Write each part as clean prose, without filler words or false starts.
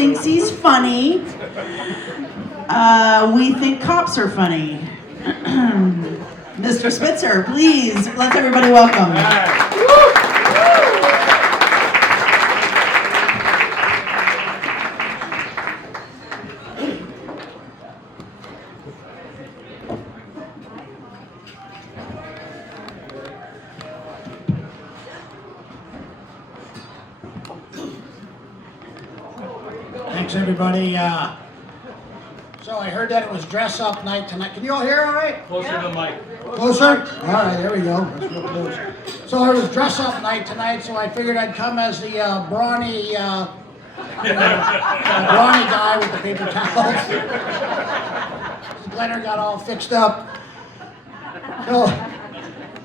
thinks he's funny. We think cops are funny. Mr. Spitzer, please, let's everybody welcome. Thanks, everybody. So I heard that it was dress-up night tonight. Can you all hear all right? Closer to the mic. Closer? All right, there we go. That's real close. So it was dress-up night tonight, so I figured I'd come as the brawny guy with the paper towels. Leonard got all fixed up. So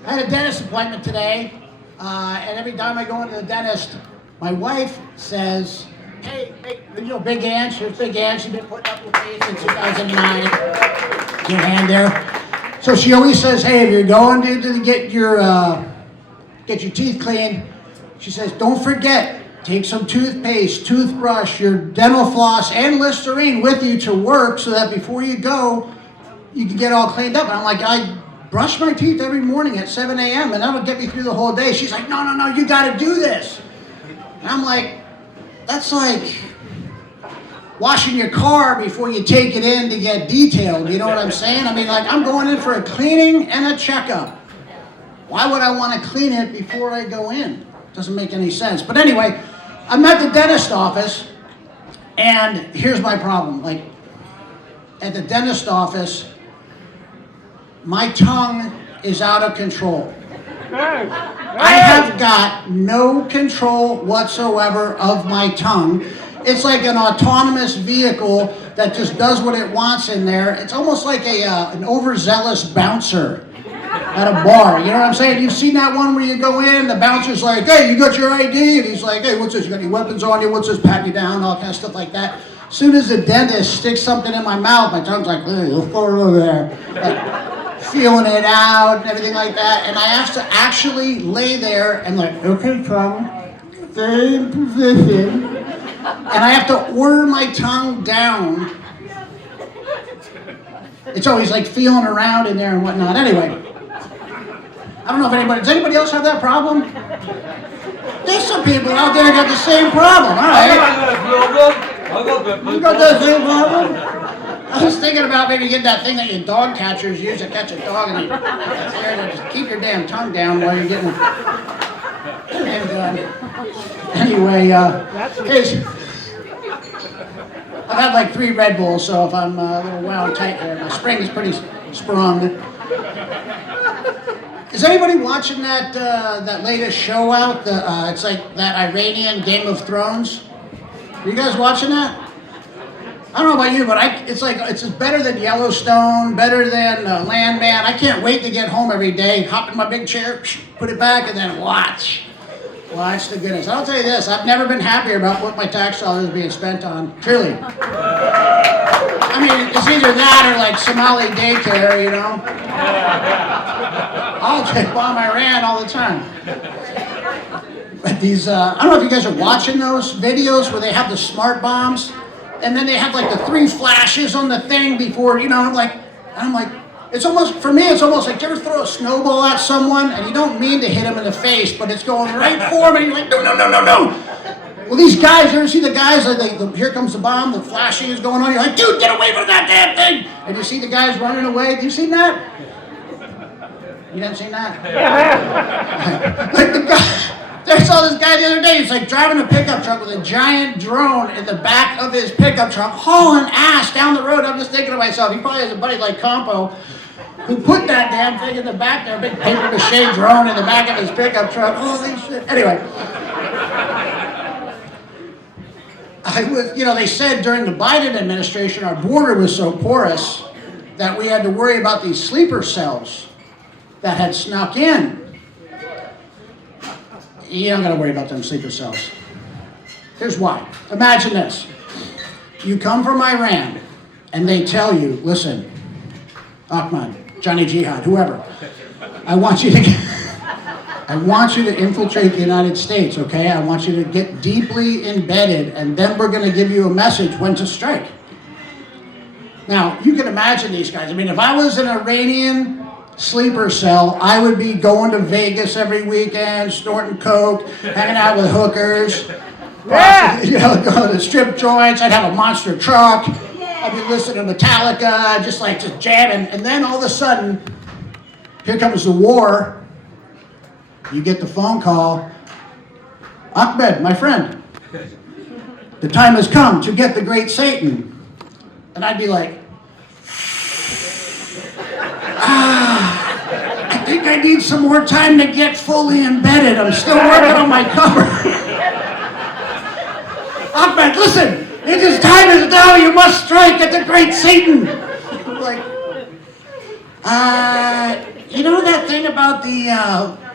I had a dentist appointment today, and every time I go into the dentist, my wife says, hey, you know, Big Ann, she's Big Ann, she's been putting up with me since 2009. Your hand there. So she always says, hey, if you're going to get your teeth cleaned, she says, don't forget, take some toothpaste, toothbrush, your dental floss, and Listerine with you to work so that before you go, you can get all cleaned up. And I'm like, I brush my teeth every morning at 7 a.m. and that'll get me through the whole day. She's like, no, you got to do this. And I'm like, that's like washing your car before you take it in to get detailed. You know what I'm saying? I mean, like, I'm going in for a cleaning and a checkup. Why would I want to clean it before I go in? Doesn't make any sense. But anyway, I'm at the dentist office, and here's my problem. Like, at the dentist office, my tongue is out of control. I have got no control whatsoever of my tongue. It's like an autonomous vehicle that just does what it wants in there. It's almost like an overzealous bouncer at a bar. You know what I'm saying? You've seen that one where you go in, the bouncer's like, hey, you got your ID? And he's like, hey, what's this? You got any weapons on you? What's this? Pat you down, all kind of stuff like that. As soon as the dentist sticks something in my mouth, my tongue's like, hey, let's go over there. Like, feeling it out and everything like that, and I have to actually lay there and like, okay, tongue, stay in position, and I have to order my tongue down. It's always like feeling around in there and whatnot. Anyway, I don't know if does anybody else have that problem? There's some people out there that got the same problem. All right. You got that same problem? I was thinking about maybe getting that thing that your dog catchers use to catch a dog, and just keep your damn tongue down while you're getting. And anyway, I've had like 3 Red Bulls, so if I'm a little wound tight there, my spring is pretty sprung. Is anybody watching that latest show out? It's like that Iranian Game of Thrones. Are you guys watching that? I don't know about you, but it's better than Yellowstone, better than Landman. I can't wait to get home every day, hop in my big chair, put it back, and then watch the goodness. I'll tell you this, I've never been happier about what my tax dollars are being spent on, truly. I mean, it's either that or like Somali daycare, you know. I'll just bomb Iran all the time. But these, I don't know if you guys are watching those videos where they have the smart bombs. And then they have like the 3 flashes on the thing before, you know, I'm like, it's almost like, you ever throw a snowball at someone and you don't mean to hit them in the face, but it's going right for them and you're like, no. Well, these guys, you ever see the guys, here comes the bomb, the flashing is going on, you're like, dude, get away from that damn thing. And you see the guys running away. Have you seen that? You haven't seen that? Like the guy. I saw this guy the other day, he's like driving a pickup truck with a giant drone in the back of his pickup truck, hauling ass down the road. I'm just thinking to myself, he probably has a buddy like Campo who put that damn thing in the back there, a big paper mache drone in the back of his pickup truck. Holy shit. Anyway. They said during the Biden administration, our border was so porous that we had to worry about these sleeper cells that had snuck in. You don't got to worry about them sleeper cells. Here's why. Imagine this. You come from Iran, and they tell you, listen, Ahmad, Johnny Jihad, whoever, I want you to I want you to infiltrate the United States, okay? I want you to get deeply embedded, and then we're going to give you a message when to strike. Now, you can imagine these guys. I mean, if I was an Iranian sleeper cell, I would be going to Vegas every weekend, snorting coke, hanging out with hookers, going to strip joints. I'd have a monster truck. I'd be listening to Metallica, just jamming. And then all of a sudden, here comes the war. You get the phone call. Ahmed, my friend, the time has come to get the great Satan. And I'd be like, I think I need some more time to get fully embedded. I'm still working on my cover. Ahmed, listen, it is time is now. You must strike at the great Satan. I'm like, you know that thing about the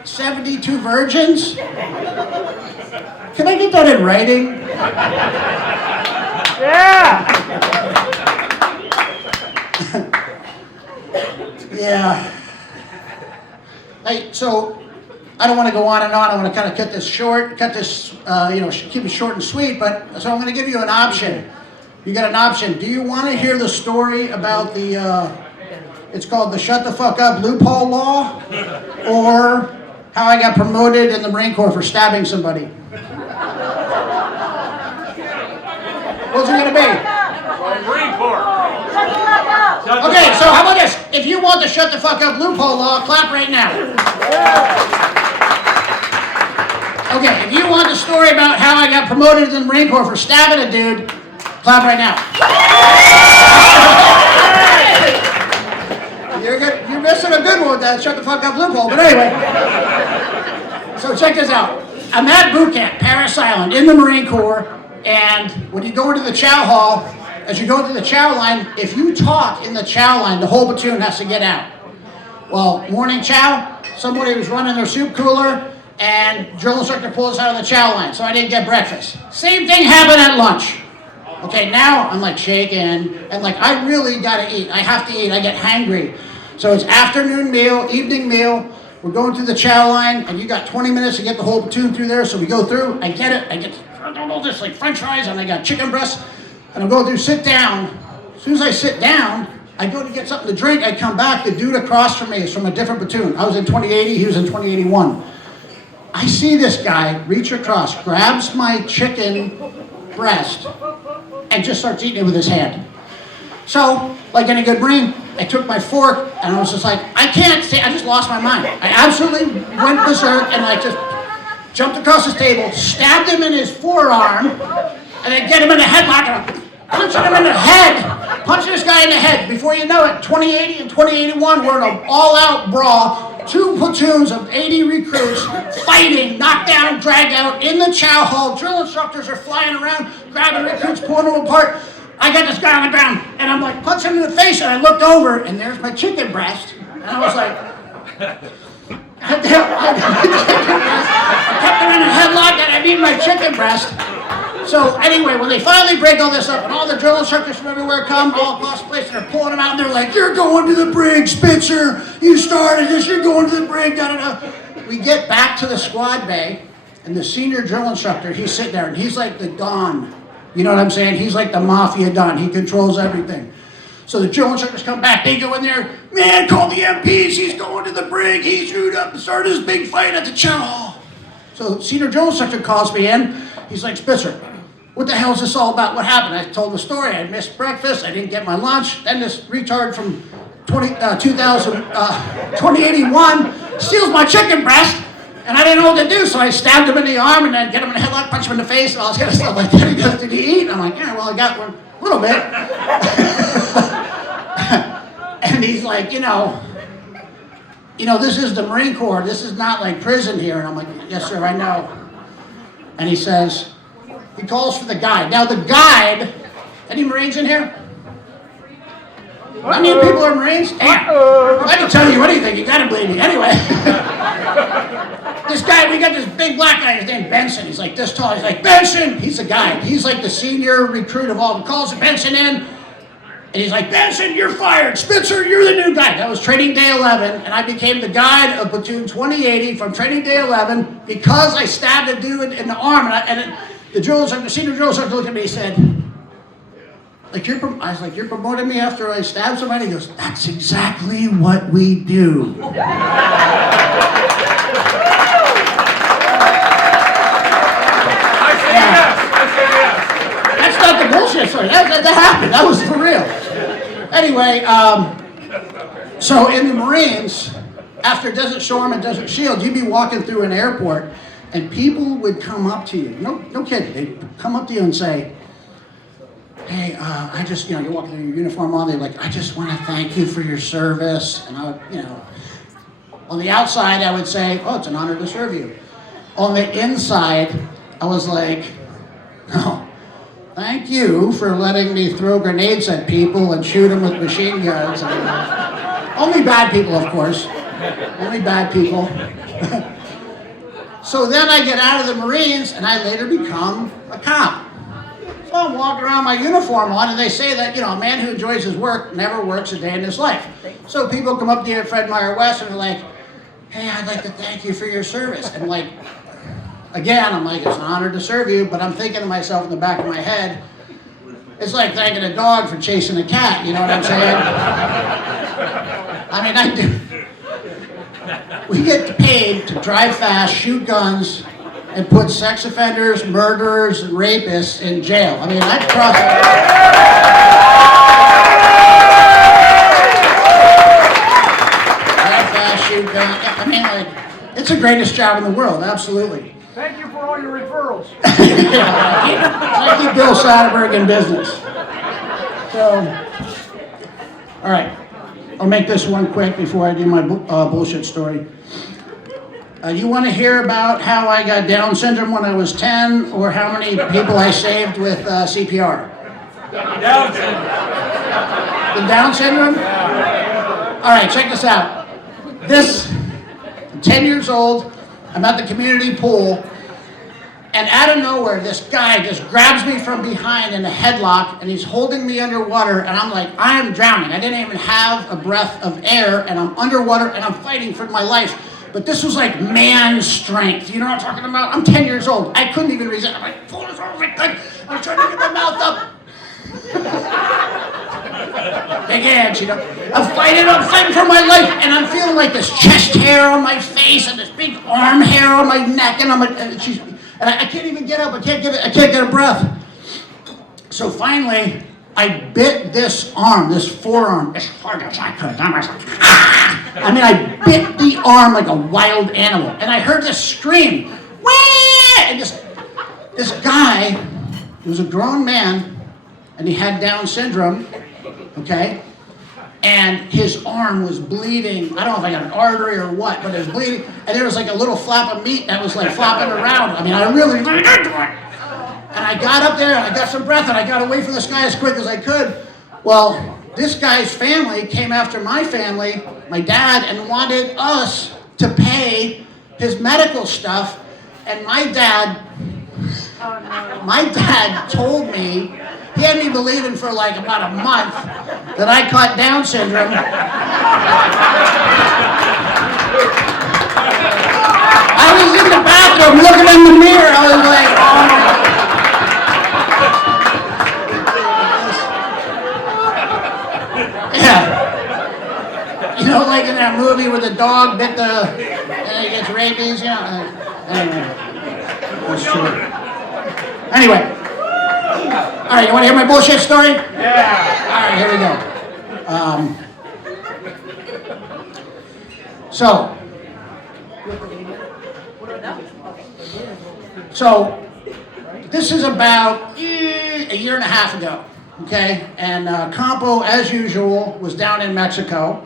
72 virgins? Can I get that in writing? Yeah! Yeah. So I don't want to go on and on. I want to kind of cut this short, keep it short and sweet. But so I'm going to give you an option. You got an option. Do you want to hear the story about it's called the Shut the Fuck Up Loophole Law, or how I got promoted in the Marine Corps for stabbing somebody? What's it going to be? Marine Corps. Okay, so how about this? If you want the Shut the Fuck Up Loophole Law, clap right now. Okay, if you want the story about how I got promoted in the Marine Corps for stabbing a dude, clap right now. You're missing a good one with that Shut the Fuck Up Loophole, but anyway. So check this out. I'm at boot camp, Parris Island, in the Marine Corps, and when you go into the chow hall, as you go into the chow line, if you talk in the chow line, the whole platoon has to get out. Well, morning chow, somebody was running their soup cooler, and drill instructor pulled us out of the chow line, so I didn't get breakfast. Same thing happened at lunch. Okay, now I'm shaking, and I really gotta eat. I have to eat, I get hangry. So it's afternoon meal, evening meal. We're going through the chow line, and you got 20 minutes to get the whole platoon through there, so we go through. I get it. I get all this French fries, and I got chicken breasts, and I'm going through, sit down. As soon as I sit down, I go to get something to drink. I come back. The dude across from me is from a different platoon. I was in 2080. He was in 2081. I see this guy reach across, grabs my chicken breast, and just starts eating it with his hand. So, like any good Marine, I took my fork, and I was just like, I can't say, I just lost my mind. I absolutely went berserk, and I just jumped across his table, stabbed him in his forearm, and then get him in the headlock, and punching him in the head, punching this guy in the head. Before you know it, 2080 and 2081 were in an all-out brawl. 2 platoons of 80 recruits fighting, knocked down, dragged out in the chow hall. Drill instructors are flying around, grabbing recruits, pulling them apart. I got this guy on the ground, and I'm punching him in the face, and I looked over, and there's my chicken breast, and I was like, I kept him in a headlock, and I beat my chicken breast. So anyway, when they finally break all this up, and all the drill instructors from everywhere come, all across the place, and they're pulling them out, and they're like, you're going to the brig, Spitzer, you started this, you're going to the brig, da-da-da. We get back to the squad bay, and the senior drill instructor, he's sitting there, and he's like the Don. You know what I'm saying? He's like the mafia Don. He controls everything. So the drill instructors come back. They go in there. Man, call the MPs. He's going to the brig. He screwed up and started this big fight at the chow hall. So senior drill instructor calls me in. He's like, Spitzer, what the hell is this all about? What happened? I told him the story. I missed breakfast. I didn't get my lunch. Then this retard from 2081 steals my chicken breast. And I didn't know what to do, so I stabbed him in the arm and then get him in the headlock, punch him in the face, and all this kind of stuff like that. He goes, did he eat? And I'm like, yeah, well, I got one, a little bit. And he's like, this is the Marine Corps. This is not like prison here. And I'm like, yes, sir, I know. And he says, he calls for the guide. Now, the guide, any Marines in here? How many people are Marines? Damn. I can tell you anything. You gotta believe me. Anyway. This guy, we got this big black guy, his name Benson. He's like this tall. He's like, Benson! He's the guy. He's like the senior recruit of all. He calls Benson in. And he's like, Benson, you're fired. Spitzer, you're the new guy. That was training day 11, and I became the guide of platoon 2080 from training day 11 because I stabbed a dude in the arm. The senior drill instructor looked at me and said, I was like, you're promoting me after I stabbed somebody? He goes, that's exactly what we do. I say yes. That's not the bullshit story. That happened. That was for real. Anyway, so in the Marines, after Desert Storm and Desert Shield, you'd be walking through an airport, and people would come up to you. No kidding. They'd come up to you and say, hey, I just, you're walking through your uniform on, they're like, I just want to thank you for your service. And I would, on the outside, I would say, oh, it's an honor to serve you. On the inside, I was like, oh, thank you for letting me throw grenades at people and shoot them with machine guns. Only bad people, of course. Only bad people. So then I get out of the Marines, and I later become a cop. So I'm walking around my uniform on, and they say that, a man who enjoys his work never works a day in his life. So people come up to you at Fred Meyer West, and they're like, hey, I'd like to thank you for your service. And I'm like, it's an honor to serve you, but I'm thinking to myself in the back of my head, it's like thanking a dog for chasing a cat, you know what I'm saying? I mean, I do. We get paid to drive fast, shoot guns, and put sex offenders, murderers, and rapists in jail. I mean, that's profit. Drive fast, shoot guns. I mean, it's the greatest job in the world, absolutely. Thank you for all your referrals. I keep Bill Soderbergh in business. So, all right. I'll make this one quick before I do my bullshit story. You want to hear about how I got Down syndrome when I was 10, or how many people I saved with CPR? Down syndrome. The Down syndrome? All right, check this out. I'm 10 years old. I'm at the community pool, and out of nowhere, this guy just grabs me from behind in a headlock, and he's holding me underwater, and I'm like, I am drowning. I didn't even have a breath of air, and I'm underwater, and I'm fighting for my life. But this was like man strength. You know what I'm talking about? I'm 10 years old. I couldn't even resist. I'm like, pull as hard as I could. I'm trying to get my mouth up. Big hands, I'm fighting for my life, and I'm feeling like this chest hair on my face and this big arm hair on my neck, and I can't even get up. I can't get a breath. So finally, I bit this forearm as hard as I could. I bit the arm like a wild animal, and I heard this scream, wah! And this guy, he was a grown man, and he had Down syndrome, okay? And his arm was bleeding. I don't know if I got an artery or what, but it was bleeding. And there was like a little flap of meat that was like flopping around. I mean, I really leaned into it. And I got up there, and I got some breath, and I got away from this guy as quick as I could. Well, this guy's family came after my family, my dad, and wanted us to pay his medical stuff. And my dad told me, he had me believing for like about a month that I caught Down syndrome. I was in the bathroom looking in the mirror. I was like, oh my God. Yeah. Like in that movie where the dog bit and he gets rabies, Anyway. That's true. Anyway. All right, you want to hear my bullshit story? Yeah. All right, here we go. So this is about a year and a half ago, okay? And Campo, as usual, was down in Mexico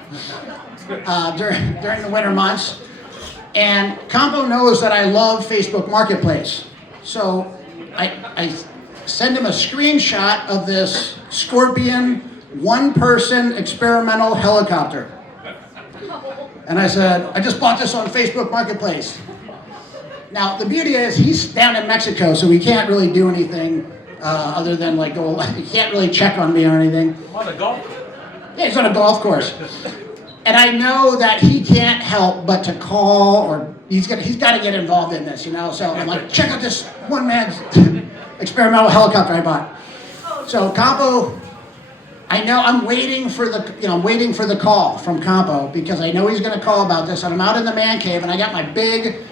during the winter months. And Campo knows that I love Facebook Marketplace. So I send him a screenshot of this Scorpion one-person experimental helicopter. And I said, I just bought this on Facebook Marketplace. Now, the beauty is he's down in Mexico, so we can't really do anything other than like go. He can't really check on me or anything. I'm on the golf. Yeah, he's on a golf course. And I know that he can't help but to call, or he's got to get involved in this, you know. So I'm like, check out this one man's experimental helicopter I bought. So Campo, I know I'm waiting for the call from Campo because I know he's going to call about this. And I'm out in the man cave, and I got my big,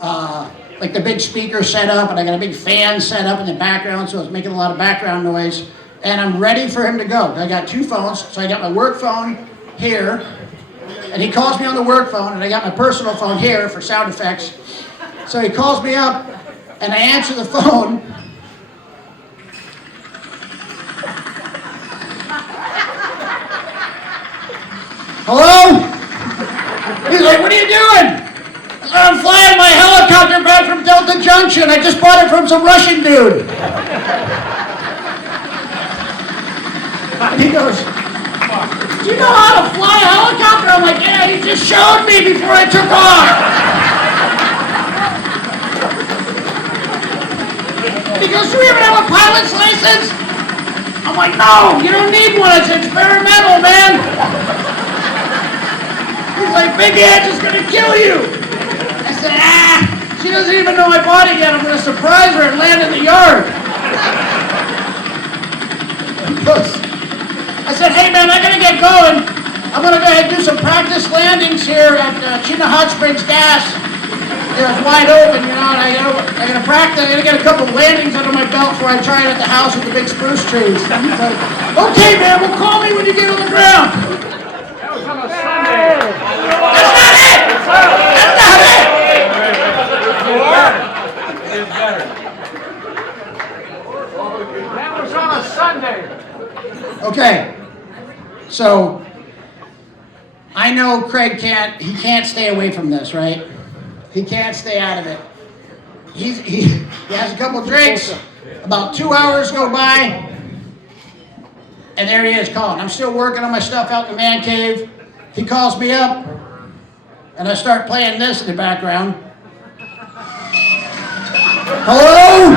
like the big speaker set up, and I got a big fan set up in the background, so it's making a lot of background noise. And I'm ready for him to go. I got two phones, so I got my work phone here, and he calls me on the work phone, and I got my personal phone here for sound effects. So he calls me up, and I answer the phone. Hello? He's like, what are you doing? I said, I'm flying my helicopter back from Delta Junction. I just bought it from some Russian dude. And he goes, do you know how to fly a helicopter? I'm like, yeah, you just showed me before I took off. He goes, do we even have a pilot's license? I'm like, no, you don't need one. It's experimental, man. He's like, Big Edge is going to kill you. I said, she doesn't even know I bought it yet. I'm going to surprise her and land in the yard. He goes, I said, hey man, I gotta get going. I'm gonna go ahead and do some practice landings here at Chino Hot Springs Gas. It's wide open, you know, and I gotta practice. I gotta get a couple landings under my belt before I try it at the house with the big spruce trees. He's like, okay man, well call me when you get on the ground. That was on a Sunday. That's not it! That's not it! It's better. That was on a Sunday. Okay, so I know Craig can't stay away from this, right? He can't stay out of it. He has a couple drinks, about 2 hours go by, and there he is calling. I'm still working on my stuff out in the man cave. He calls me up, and I start playing this in the background. Hello?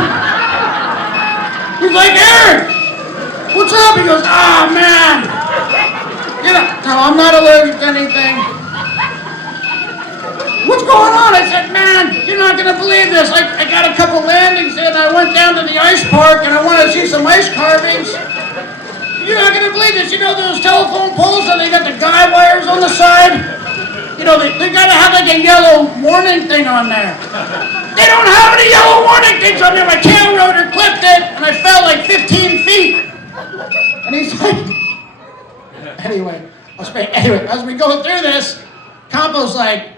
He's like, Eric! What's up? He goes, man. You know, no, I'm not allergic to anything. What's going on? I said, man, you're not going to believe this. I got a couple landings in. I went down to the ice park and I wanted to see some ice carvings. You're not going to believe this. You know those telephone poles and they got the guy wires on the side? You know, they got to have like a yellow warning thing on there. They don't have any yellow warning things on there. My tail rotor clipped it and I fell like 15 feet. And he's like, anyway, as we go through this, Campo's like,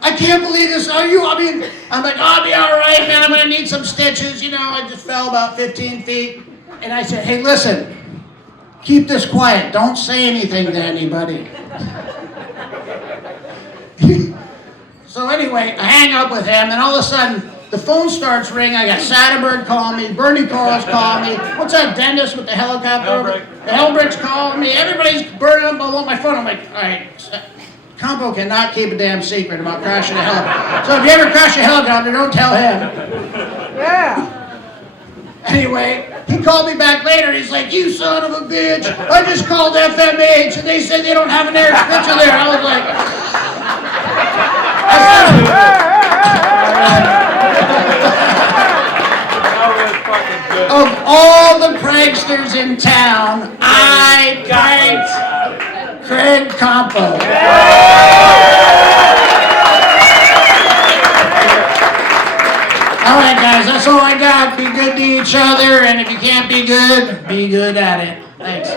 I can't believe this. I'm like, I'll be all right, man. I'm going to need some stitches. You know, I just fell about 15 feet. And I said, hey, listen, keep this quiet. Don't say anything to anybody. So anyway, I hang up with him, and all of a sudden, the phone starts ringing. I got Satterberg calling me, Bernie Carl's calling me. What's that dentist with the helicopter? Helbrick's calling me. Everybody's burning up on my phone. I'm like, all right, Campo cannot keep a damn secret about crashing a helicopter. So if you ever crash a helicopter, don't tell him. Yeah. Anyway, he called me back later. He's like, you son of a bitch. I just called FMH, and they said they don't have an Eric Spitzer there. I was like... Of all the pranksters in town, I pranked Craig Campo. All right, guys, that's all I got. Be good to each other, and if you can't be good at it. Thanks.